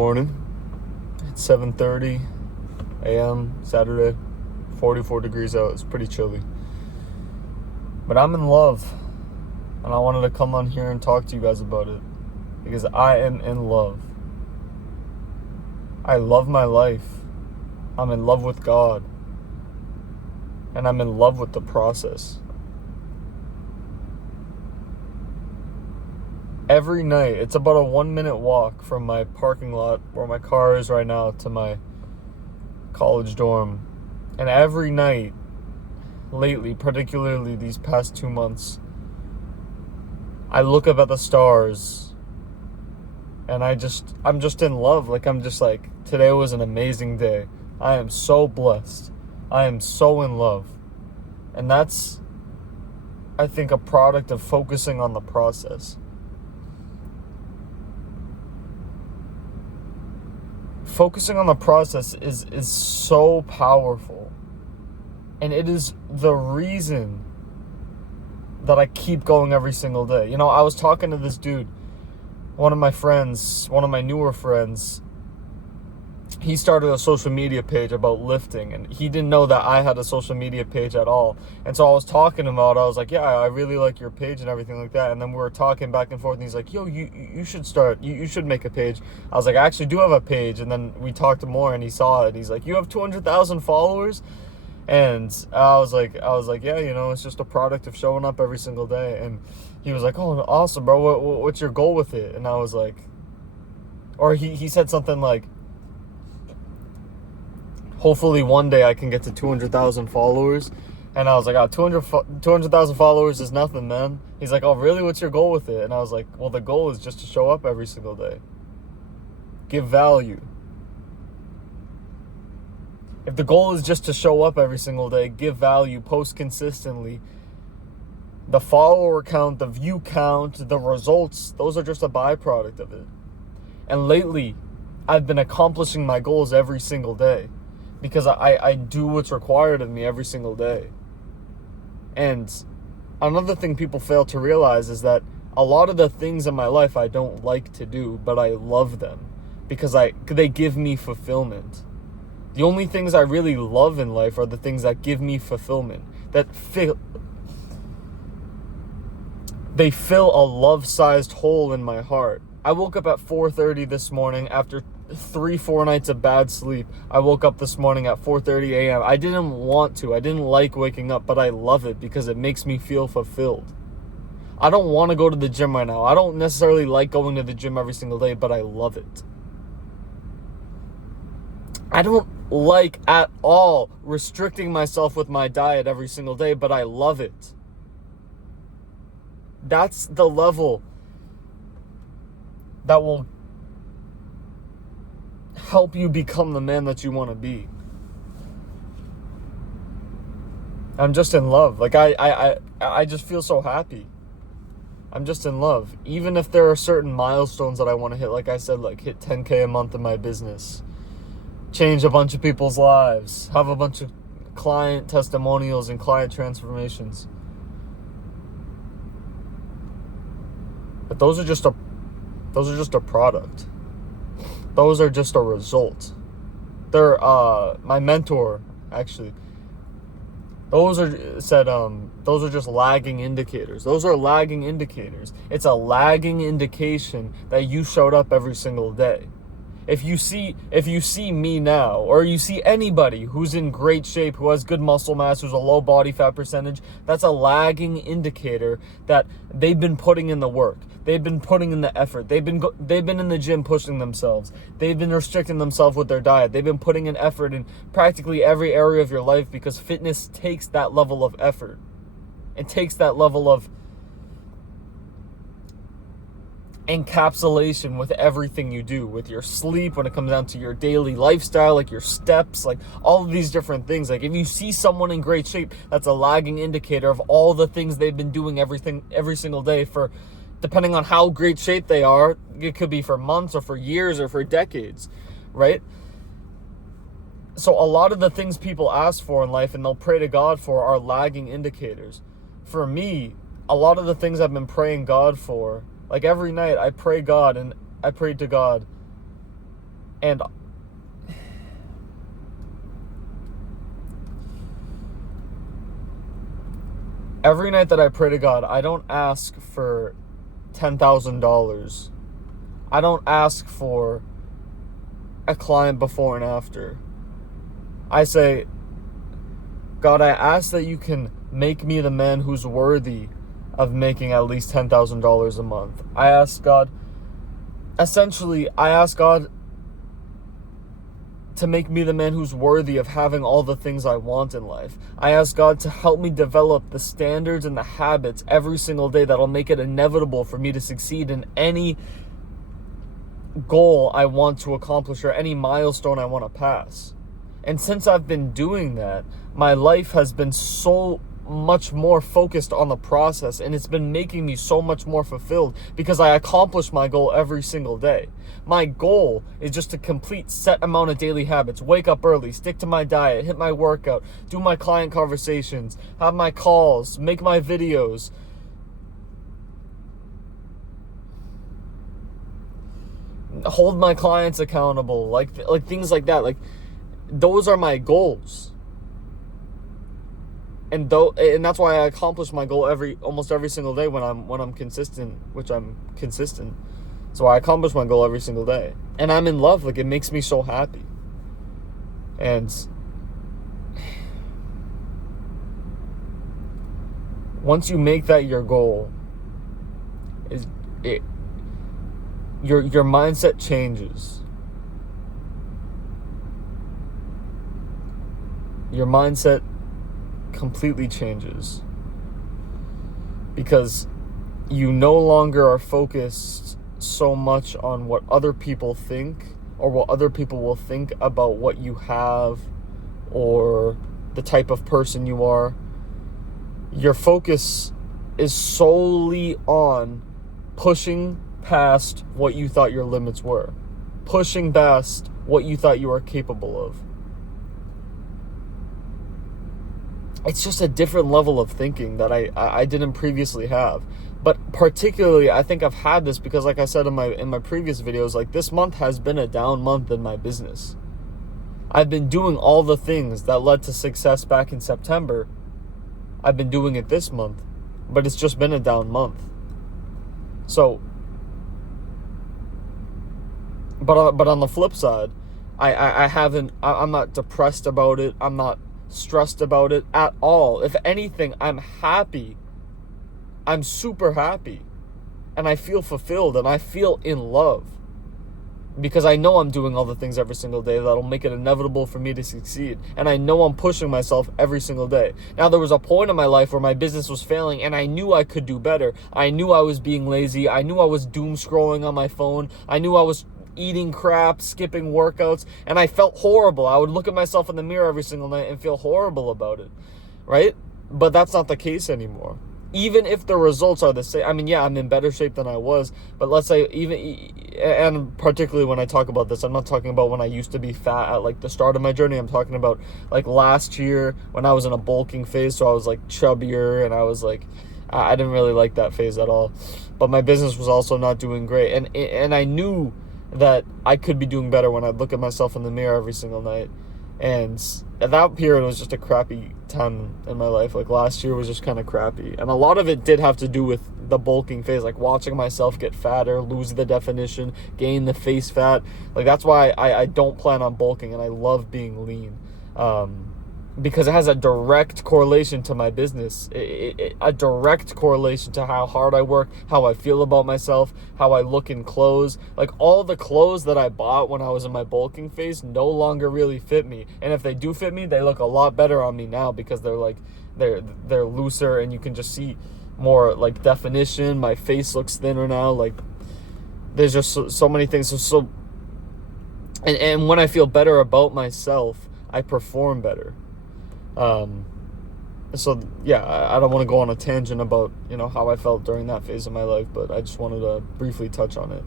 morning. It's 7:30 a.m. Saturday. 44 degrees out. It's pretty chilly. But I'm in love. And I wanted to come on here and talk to you guys about it. Because I am in love. I love my life. I'm in love with God. And I'm in love with the process. Every night, it's about a 1-minute walk from my parking lot where my car is right now to my college dorm. And every night, lately, particularly these past 2 months, I look up at the stars and I'm just in love. I'm just like, today was an amazing day. I am so blessed. I am so in love. And that's, I think, a product of focusing on the process. Focusing on the process is so powerful. And it is the reason that I keep going every single day. I was talking to this dude, one of my newer friends. He started a social media page about lifting, and he didn't know that I had a social media page at all. And so I was talking to him about it. I was like, yeah, I really like your page and everything like that. And then we were talking back and forth, and he's like, yo, you should start, you should make a page. I was like, I actually do have a page. And then we talked more, and he saw it. He's like, you have 200,000 followers? And I was like, yeah, it's just a product of showing up every single day. And he was like, oh, awesome, bro. What's your goal with it? And I was like, or he said something like, hopefully one day I can get to 200,000 followers. And I was like, 200,000 followers is nothing, man. He's like, oh, really? What's your goal with it? And I was like, well, the goal is just to show up every single day. Give value. If the goal is just to show up every single day, give value, post consistently, the follower count, the view count, the results, those are just a byproduct of it. And lately, I've been accomplishing my goals every single day because I do what's required of me every single day. And another thing people fail to realize is that a lot of the things in my life I don't like to do, but I love them because they give me fulfillment. The only things I really love in life are the things that give me fulfillment, they fill a love-sized hole in my heart. I woke up at 4:30 this morning after 3-4 nights of bad sleep. I woke up this morning at 4:30 a.m. I didn't want to. I didn't like waking up, but I love it because it makes me feel fulfilled. I don't want to go to the gym right now. I don't necessarily like going to the gym every single day, but I love it. I don't like at all restricting myself with my diet every single day, but I love it. That's the level that will help you become the man that you want to be. I'm just in love. I just feel so happy. I'm just in love. Even if there are certain milestones that I want to hit, like I said, like hit 10K a month in my business, change a bunch of people's lives, have a bunch of client testimonials and client transformations. But those are just a product. Those are just a result. They're my mentor actually. Those are just lagging indicators. Those are lagging indicators. It's a lagging indication that you showed up every single day. If you see me now, or you see anybody who's in great shape, who has good muscle mass, who's a low body fat percentage, that's a lagging indicator that they've been putting in the work. They've been putting in the effort. They've been in the gym pushing themselves. They've been restricting themselves with their diet. They've been putting in effort in practically every area of your life because fitness takes that level of effort. It takes that level of encapsulation with everything you do, with your sleep, when it comes down to your daily lifestyle, like your steps, like all of these different things. Like if you see someone in great shape, that's a lagging indicator of all the things they've been doing every single day for, depending on how great shape they are, it could be for months or for years or for decades, right? So a lot of the things people ask for in life and they'll pray to God for are lagging indicators. For me, a lot of the things I've been praying God for, like every night I pray God and I prayed to God, And every night that I pray to God, I don't ask for $10,000. I don't ask for a client before and after. I say, God, I ask that you can make me the man who's worthy of making at least $10,000 a month. I ask God to make me the man who's worthy of having all the things I want in life. I ask God to help me develop the standards and the habits every single day that'll make it inevitable for me to succeed in any goal I want to accomplish or any milestone I want to pass. And since I've been doing that, my life has been so much more focused on the process, and it's been making me so much more fulfilled because I accomplish my goal every single day. My goal is just to complete set amount of daily habits, wake up early, stick to my diet, hit my workout, do my client conversations, have my calls, make my videos, hold my clients accountable, like things like that. Like, those are my goals. And that's why I accomplish my goal almost every single day when I'm consistent, which I'm consistent. So I accomplish my goal every single day. And I'm in love. Like, it makes me so happy. And once you make that your goal, your mindset changes. Your mindset completely changes, because you no longer are focused so much on what other people think or what other people will think about what you have or the type of person you are. Your focus is solely on pushing past what you thought your limits were, pushing past what you thought you were capable of. It's just a different level of thinking that I didn't previously have. But particularly, I think I've had this because, like I said in my previous videos, like, this month has been a down month in my business. I've been doing all the things that led to success back in September. I've been doing it this month, but it's just been a down month. So, but on the flip side, I'm not depressed about it. I'm not stressed about it at all. If anything, I'm happy. I'm super happy. And I feel fulfilled and I feel in love. Because I know I'm doing all the things every single day that'll make it inevitable for me to succeed. And I know I'm pushing myself every single day. Now, there was a point in my life where my business was failing and I knew I could do better. I knew I was being lazy. I knew I was doom scrolling on my phone. I knew I was eating crap, skipping workouts, and I felt horrible. I would look at myself in the mirror every single night and feel horrible about it, right? But that's not the case anymore. Even if the results are the same, I mean, yeah, I'm in better shape than I was, but let's say and particularly when I talk about this, I'm not talking about when I used to be fat at, like, the start of my journey. I'm talking about, like, last year when I was in a bulking phase, so I was, like, chubbier, and I was, like, I didn't really like that phase at all. But my business was also not doing great, and I knew that I could be doing better when I look at myself in the mirror every single night. And that period was just a crappy time in my life. Like, last year was just kind of crappy. And a lot of it did have to do with the bulking phase, like watching myself get fatter, lose the definition, gain the face fat. Like, that's why I don't plan on bulking, and I love being lean. Because it has a direct correlation to my business, a direct correlation to how hard I work, how I feel about myself, how I look in clothes. Like, all the clothes that I bought when I was in my bulking phase no longer really fit me. And if they do fit me, they look a lot better on me now because they're looser and you can just see more, like, definition. My face looks thinner now. Like, there's just so many things. And when I feel better about myself, I perform better. So yeah, I don't want to go on a tangent about, how I felt during that phase of my life, but I just wanted to briefly touch on it.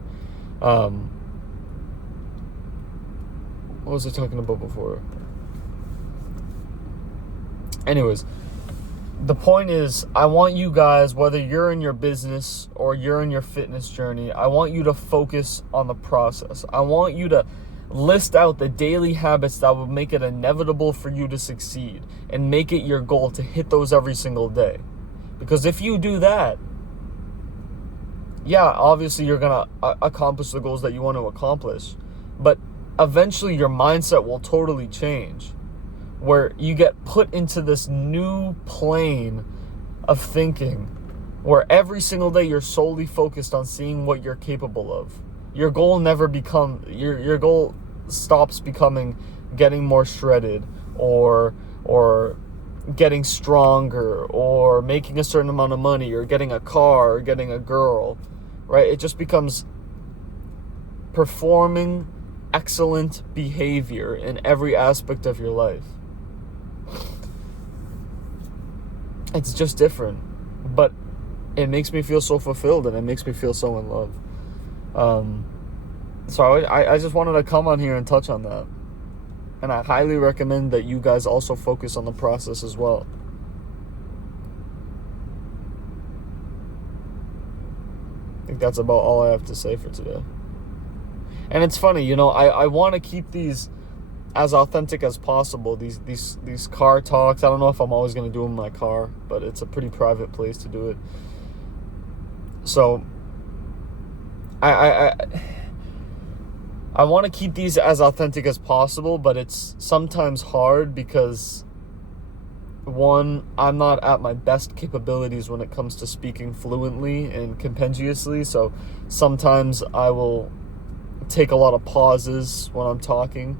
What was I talking about before? Anyways, the point is, I want you guys, whether you're in your business or you're in your fitness journey, I want you to focus on the process. I want you to List out the daily habits that will make it inevitable for you to succeed, and make it your goal to hit those every single day. Because if you do that, yeah, obviously you're going to accomplish the goals that you want to accomplish. But eventually your mindset will totally change, where you get put into this new plane of thinking, where every single day you're solely focused on seeing what you're capable of. Your goal your goal stops becoming getting more shredded, or getting stronger, or making a certain amount of money, or getting a car, or getting a girl, right? It just becomes performing excellent behavior in every aspect of your life. It's just different, but it makes me feel so fulfilled, and it makes me feel so in love. So I just wanted to come on here and touch on that. And I highly recommend that you guys also focus on the process as well. I think that's about all I have to say for today. And it's funny, I want to keep these as authentic as possible. These car talks. I don't know if I'm always going to do them in my car, but it's a pretty private place to do it. So I want to keep these as authentic as possible, but it's sometimes hard because, one, I'm not at my best capabilities when it comes to speaking fluently and compendiously, so sometimes I will take a lot of pauses when I'm talking.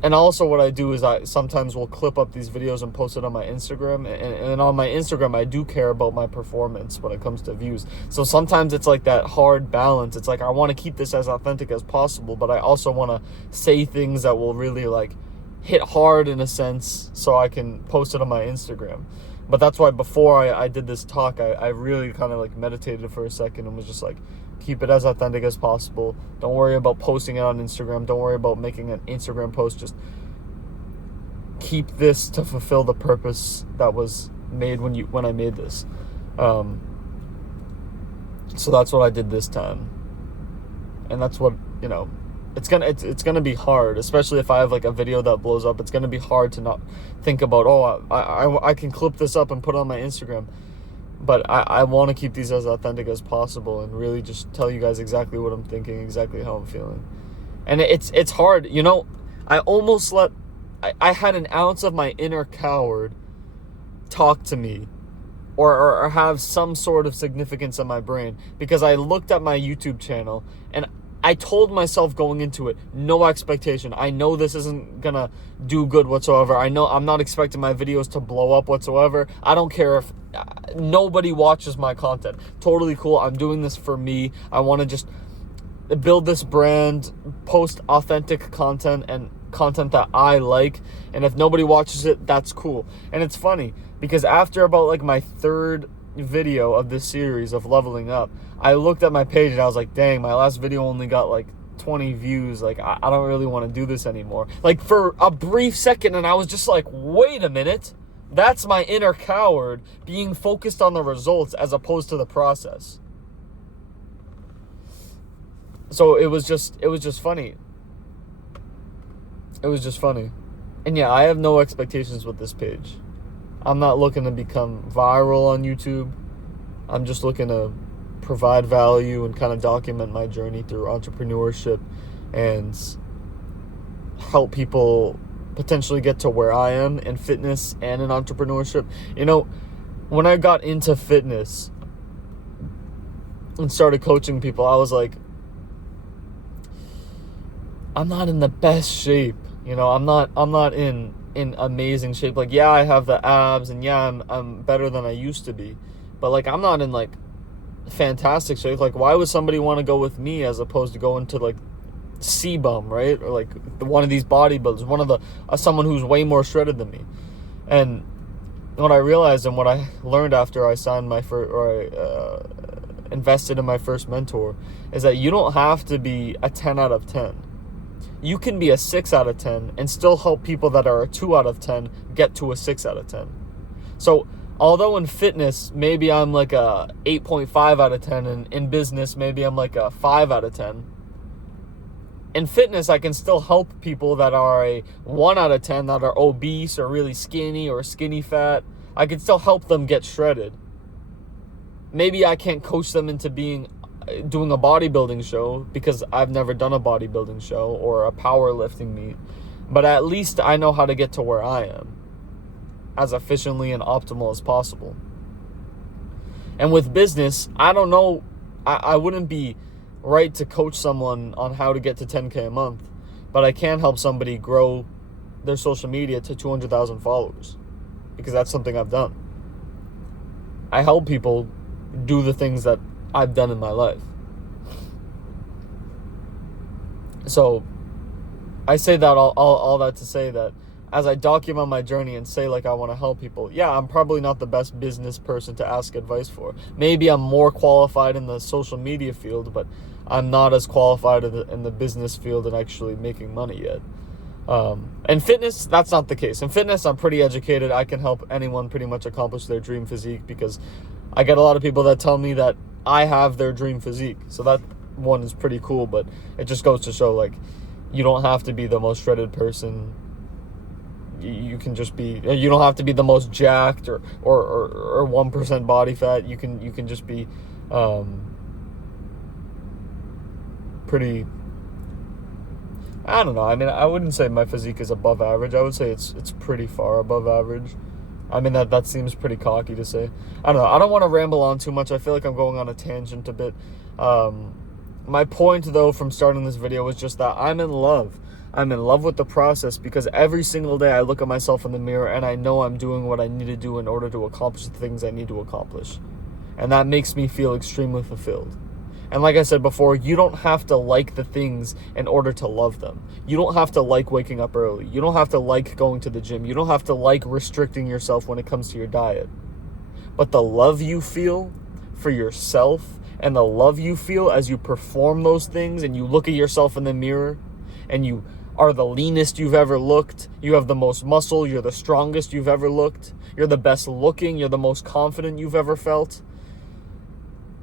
And also what I do is I sometimes will clip up these videos and post it on my Instagram. And on my Instagram, I do care about my performance when it comes to views. So sometimes it's like that hard balance. It's like I want to keep this as authentic as possible, but I also want to say things that will really like hit hard in a sense so I can post it on my Instagram. But that's why before I did this talk, I really kind of like meditated for a second and was just like, keep it as authentic as possible. Don't worry about posting it on Instagram. Don't worry about making an Instagram post. Just keep this to fulfill the purpose that was made when I made this. So that's what I did this time. And that's what, it's gonna be hard, especially if I have like a video that blows up. It's gonna be hard to not think about, I can clip this up and put it on my Instagram. But I want to keep these as authentic as possible and really just tell you guys exactly what I'm thinking, exactly how I'm feeling. And it's hard. I almost I had an ounce of my inner coward talk to me or have some sort of significance in my brain, because I looked at my YouTube channel and I told myself going into it, no expectation. I know this isn't gonna do good whatsoever. I know I'm not expecting my videos to blow up whatsoever. I don't care if nobody watches my content. Totally cool. I'm doing this for me. I want to just build this brand, post authentic content and content that I like. And if nobody watches it, that's cool. And it's funny because after about like my third video of this series of leveling up, I looked at my page and I was like, dang, my last video only got like 20 views. Like, I don't really want to do this anymore. Like, for a brief second, and I was just like, wait a minute. That's my inner coward being focused on the results as opposed to the process. So it was just funny. It was just funny. And yeah, I have no expectations with this page. I'm not looking to become viral on YouTube. I'm just looking to provide value and kind of document my journey through entrepreneurship and help people potentially get to where I am in fitness and in entrepreneurship. When I got into fitness and started coaching people, I was like, I'm not in the best shape. I'm not in amazing shape. Like, yeah, I have the abs and yeah, I'm better than I used to be. But like, I'm not in like fantastic shape. Like, why would somebody want to go with me as opposed to going to like C-Bum, right? Or like one of these bodybuilders, someone who's way more shredded than me. And what I realized and what I learned after I signed invested in my first mentor is that you don't have to be a 10 out of 10. You can be a 6 out of 10 and still help people that are a 2 out of 10 get to a 6 out of 10. So although in fitness, maybe I'm like a 8.5 out of 10, and in business, maybe I'm like a 5 out of 10. In fitness, I can still help people that are a 1 out of 10 that are obese or really skinny or skinny fat. I can still help them get shredded. Maybe I can't coach them into doing a bodybuilding show because I've never done a bodybuilding show or a powerlifting meet, but at least I know how to get to where I am as efficiently and optimal as possible. And with business, I don't know, I wouldn't be right to coach someone on how to get to 10K a month, but I can help somebody grow their social media to 200,000 followers because that's something I've done. I help people do the things that I've done in my life. So I say that all that to say that as I document my journey and say like I want to help people, yeah, I'm probably not the best business person to ask advice for. Maybe I'm more qualified in the social media field, but I'm not as qualified in the business field and actually making money yet. In fitness, that's not the case. In fitness, I'm pretty educated. I can help anyone pretty much accomplish their dream physique because I get a lot of people that tell me that I have their dream physique. So that one is pretty cool, but it just goes to show like you don't have to be the most shredded person. You can just be, you don't have to be the most jacked or 1% body fat. You can just be pretty, I don't know. I mean, I wouldn't say my physique is above average. I would say it's pretty far above average. I mean, that seems pretty cocky to say. I don't know. I don't want to ramble on too much. I feel like I'm going on a tangent a bit. My point, though, from starting this video was just that I'm in love. I'm in love with the process because every single day I look at myself in the mirror and I know I'm doing what I need to do in order to accomplish the things I need to accomplish. And that makes me feel extremely fulfilled. And like I said before, you don't have to like the things in order to love them. You don't have to like waking up early. You don't have to like going to the gym. You don't have to like restricting yourself when it comes to your diet. But the love you feel for yourself and the love you feel as you perform those things and you look at yourself in the mirror and you are the leanest you've ever looked, you have the most muscle, you're the strongest you've ever looked, you're the best looking, you're the most confident you've ever felt,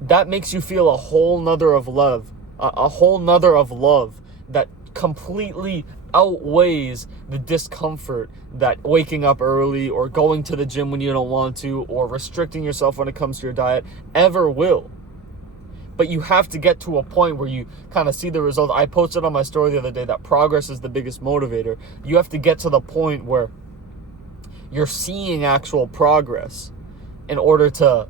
that makes you feel a whole nother of love, a whole nother of love that completely outweighs the discomfort that waking up early or going to the gym when you don't want to or restricting yourself when it comes to your diet ever will. But you have to get to a point where you kind of see the result. I posted on my story the other day that progress is the biggest motivator. You have to get to the point where you're seeing actual progress in order to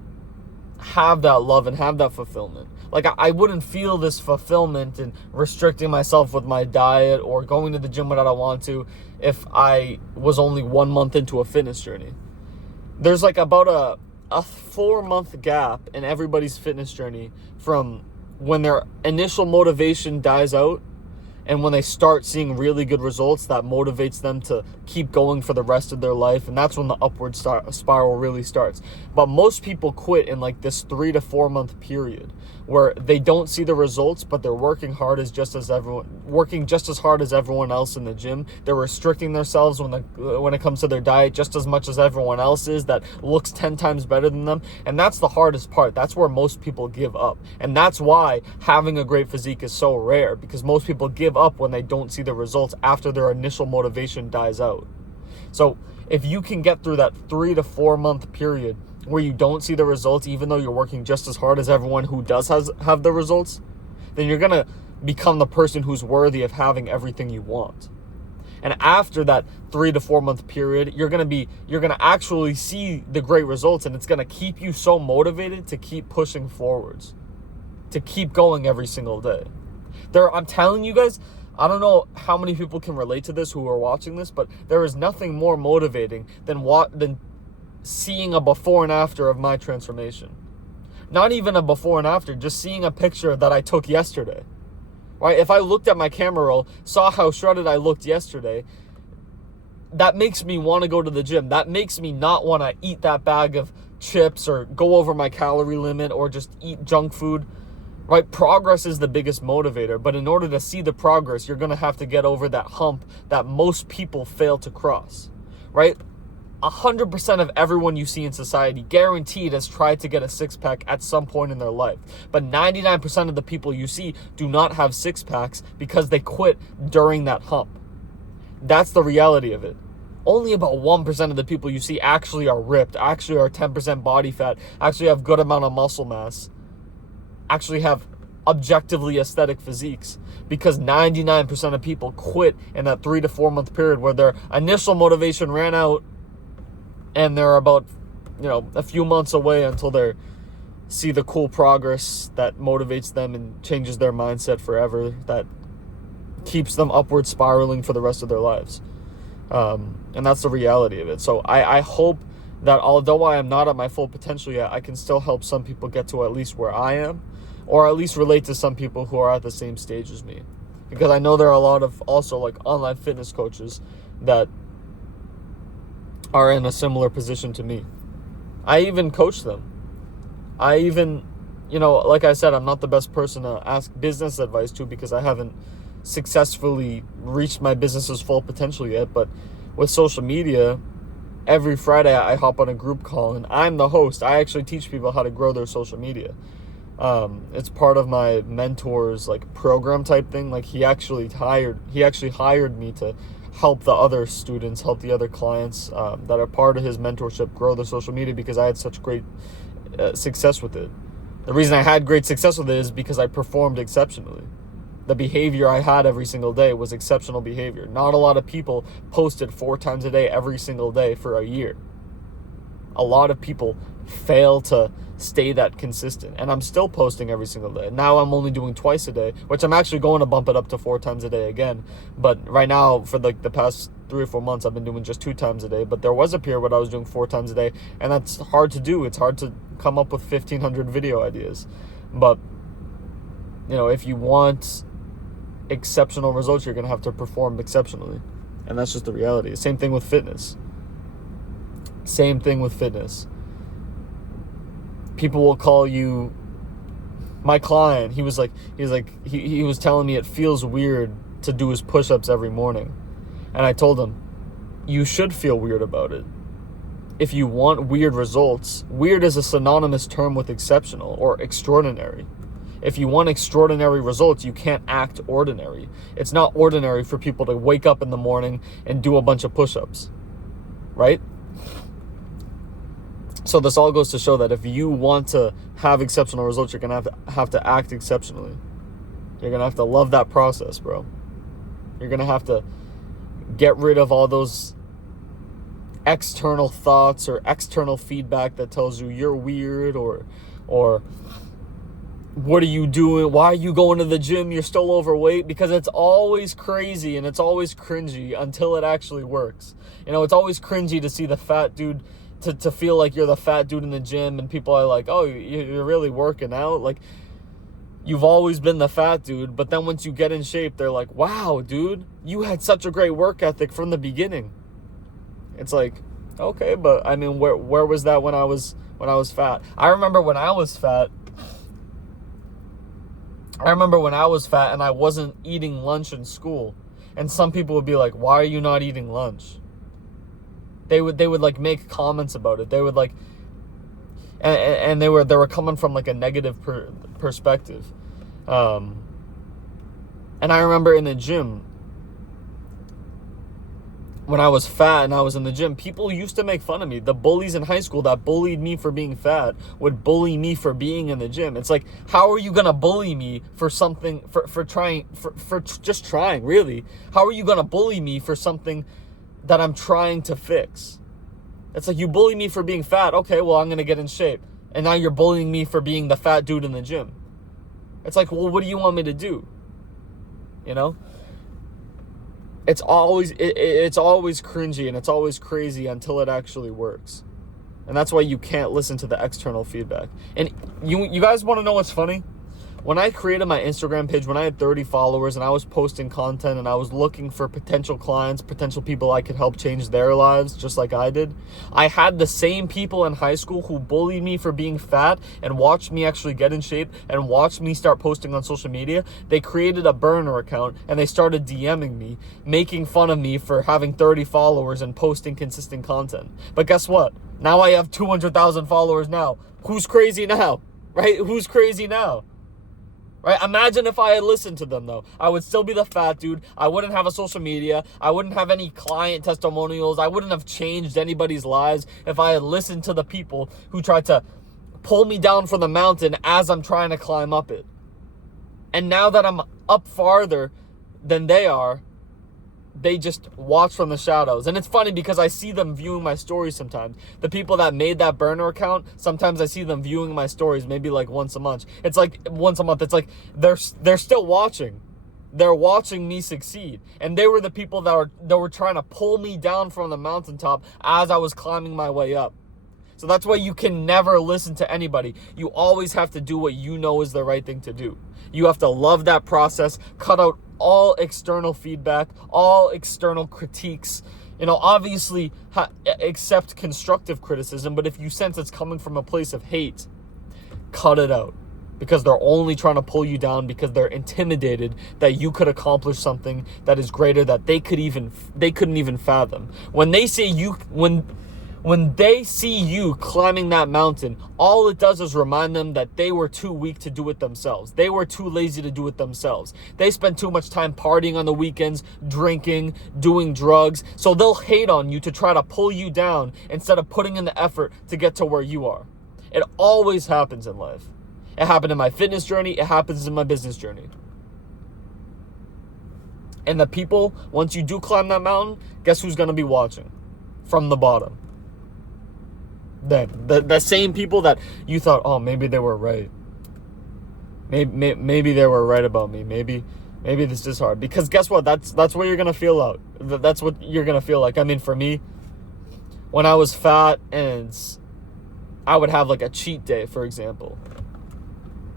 have that love and have that fulfillment. Like I wouldn't feel this fulfillment in restricting myself with my diet or going to the gym when I don't want to if I was only 1 month into a fitness journey. There's like about a 4-month gap in everybody's fitness journey from when their initial motivation dies out and when they start seeing really good results that motivates them to keep going for the rest of their life, and that's when the upward spiral really starts. But most people quit in like this 3 to 4 month period where they don't see the results, but they're working just as hard as everyone else in the gym. They're restricting themselves when it comes to their diet just as much as everyone else is that looks 10 times better than them. And that's the hardest part. That's where most people give up. And that's why having a great physique is so rare, because most people give up when they don't see the results after their initial motivation dies out. So if you can get through that 3 to 4 month period where you don't see the results, even though you're working just as hard as everyone who does have the results, then you're going to become the person who's worthy of having everything you want. And after that 3 to 4 month period, you're going to actually see the great results, and it's going to keep you so motivated to keep pushing forwards, to keep going every single day. I'm telling you guys, I don't know how many people can relate to this who are watching this, but there is nothing more motivating than seeing a before and after of my transformation. Not even a before and after, just seeing a picture that I took yesterday. Right? If I looked at my camera roll, saw how shredded I looked yesterday, that makes me want to go to the gym. That makes me not want to eat that bag of chips or go over my calorie limit or just eat junk food. Right? Progress is the biggest motivator, but in order to see the progress, you're going to have to get over that hump that most people fail to cross. Right? 100% of everyone you see in society guaranteed has tried to get a six-pack at some point in their life. But 99% of the people you see do not have six-packs because they quit during that hump. That's the reality of it. Only about 1% of the people you see actually are ripped, actually are 10% body fat, actually have good amount of muscle mass, actually have objectively aesthetic physiques, because 99% of people quit in that 3 to 4 month period where their initial motivation ran out and they're about, a few months away until they see the cool progress that motivates them and changes their mindset forever, that keeps them upward spiraling for the rest of their lives. And that's the reality of it. So I hope that although I am not at my full potential yet, I can still help some people get to at least where I am, or at least relate to some people who are at the same stage as me. Because I know there are a lot of also like online fitness coaches that are in a similar position to me. I even coach them. I even, like I said, I'm not the best person to ask business advice to because I haven't successfully reached my business's full potential yet. But with social media, every Friday I hop on a group call and I'm the host. I actually teach people how to grow their social media. It's part of my mentor's like program type thing. Like he actually hired me to help the other students, help the other clients that are part of his mentorship grow their social media because I had such great success with it. The reason I had great success with it is because I performed exceptionally. The behavior I had every single day was exceptional behavior. Not a lot of people posted 4 times a day every single day for a year. A lot of people fail to stay that consistent. And I'm still posting every single day. Now I'm only doing twice a day, which I'm actually going to bump it up to 4 times a day again. But right now, for the past 3 or 4 months, I've been doing just 2 times a day. But there was a period where I was doing 4 times a day. And that's hard to do. It's hard to come up with 1,500 video ideas. But, if you want exceptional results, you're going to have to perform exceptionally. And that's just the reality. Same thing with fitness. People will call you, my client, he was telling me it feels weird to do his push-ups every morning. And I told him, you should feel weird about it. If you want weird results, weird is a synonymous term with exceptional or extraordinary. If you want extraordinary results, you can't act ordinary. It's not ordinary for people to wake up in the morning and do a bunch of push-ups, right? So this all goes to show that if you want to have exceptional results, you're going to have to act exceptionally. You're going to have to love that process, bro. You're going to have to get rid of all those external thoughts or external feedback that tells you you're weird or what are you doing? Why are you going to the gym? You're still overweight. Because it's always crazy and it's always cringy until it actually works. It's always cringy to see the fat dude, to feel like you're the fat dude in the gym and people are like, oh, you're really working out? Like, you've always been the fat dude. But then once you get in shape, they're like, wow, dude, you had such a great work ethic from the beginning. It's like, okay, but I mean, where was that when I was fat? I remember when I was fat and I wasn't eating lunch in school. And some people would be like, why are you not eating lunch? They would like make comments about it. They would like, and they were coming from like a negative perspective. And I remember in the gym, when I was fat and I was in the gym, people used to make fun of me. The bullies in high school that bullied me for being fat would bully me for being in the gym. It's like, how are you going to bully me for something, for just trying, really? How are you going to bully me for something that I'm trying to fix? It's like, you bully me for being fat. Okay, well, I'm going to get in shape. And now you're bullying me for being the fat dude in the gym. It's like, well, what do you want me to do? It's always cringy and it's always crazy until it actually works. And that's why you can't listen to the external feedback. And you guys want to know what's funny? When I created my Instagram page, when I had 30 followers and I was posting content and I was looking for potential clients, potential people I could help change their lives just like I did, I had the same people in high school who bullied me for being fat and watched me actually get in shape and watched me start posting on social media. They created a burner account and they started DMing me, making fun of me for having 30 followers and posting consistent content. But guess what? Now I have 200,000 followers now. Who's crazy now? Right? Who's crazy now? Right? Imagine if I had listened to them, though. I would still be the fat dude. I wouldn't have a social media. I wouldn't have any client testimonials. I wouldn't have changed anybody's lives if I had listened to the people who tried to pull me down from the mountain as I'm trying to climb up it. And now that I'm up farther than they are, they just watch from the shadows. And it's funny because I see them viewing my stories sometimes. The people that made that burner account, sometimes I see them viewing my stories maybe like once a month. It's like once a month. It's like they're still watching. They're watching me succeed. And they were the people that were trying to pull me down from the mountaintop as I was climbing my way up. So that's why you can never listen to anybody. You always have to do what you know is the right thing to do. You have to love that process, cut out all external feedback, all external critiques. Obviously accept constructive criticism, but if you sense it's coming from a place of hate, cut it out. Because they're only trying to pull you down because they're intimidated that you could accomplish something that is greater that they couldn't even fathom. When they see you climbing that mountain, all it does is remind them that they were too weak to do it themselves. They were too lazy to do it themselves. They spend too much time partying on the weekends, drinking, doing drugs. So they'll hate on you to try to pull you down instead of putting in the effort to get to where you are. It always happens in life. It happened in my fitness journey. It happens in my business journey. And the people, once you do climb that mountain, guess who's going to be watching? From the bottom. The same people that you thought, oh, maybe they were right. Maybe they were right about me. Maybe this is hard. Because guess what? That's what you're going to feel out. That's what you're going to feel like. I mean, for me, when I was fat and I would have like a cheat day, for example.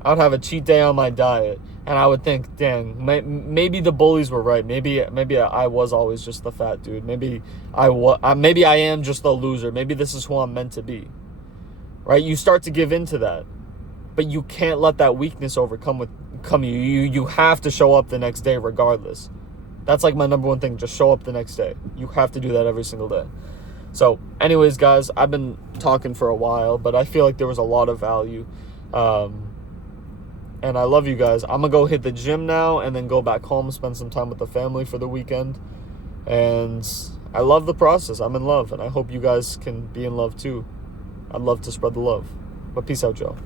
I would have a cheat day on my diet. And I would think, dang, maybe the bullies were right. Maybe I was always just the fat dude. Maybe I am just the loser. Maybe this is who I'm meant to be. Right? You start to give in to that. But you can't let that weakness overcome you. You have to show up the next day regardless. That's like my number one thing. Just show up the next day. You have to do that every single day. So anyways, guys, I've been talking for a while, but I feel like there was a lot of value. And I love you guys. I'm going to go hit the gym now and then go back home, spend some time with the family for the weekend. And I love the process. I'm in love. And I hope you guys can be in love too. I'd love to spread the love. But peace out, Joe.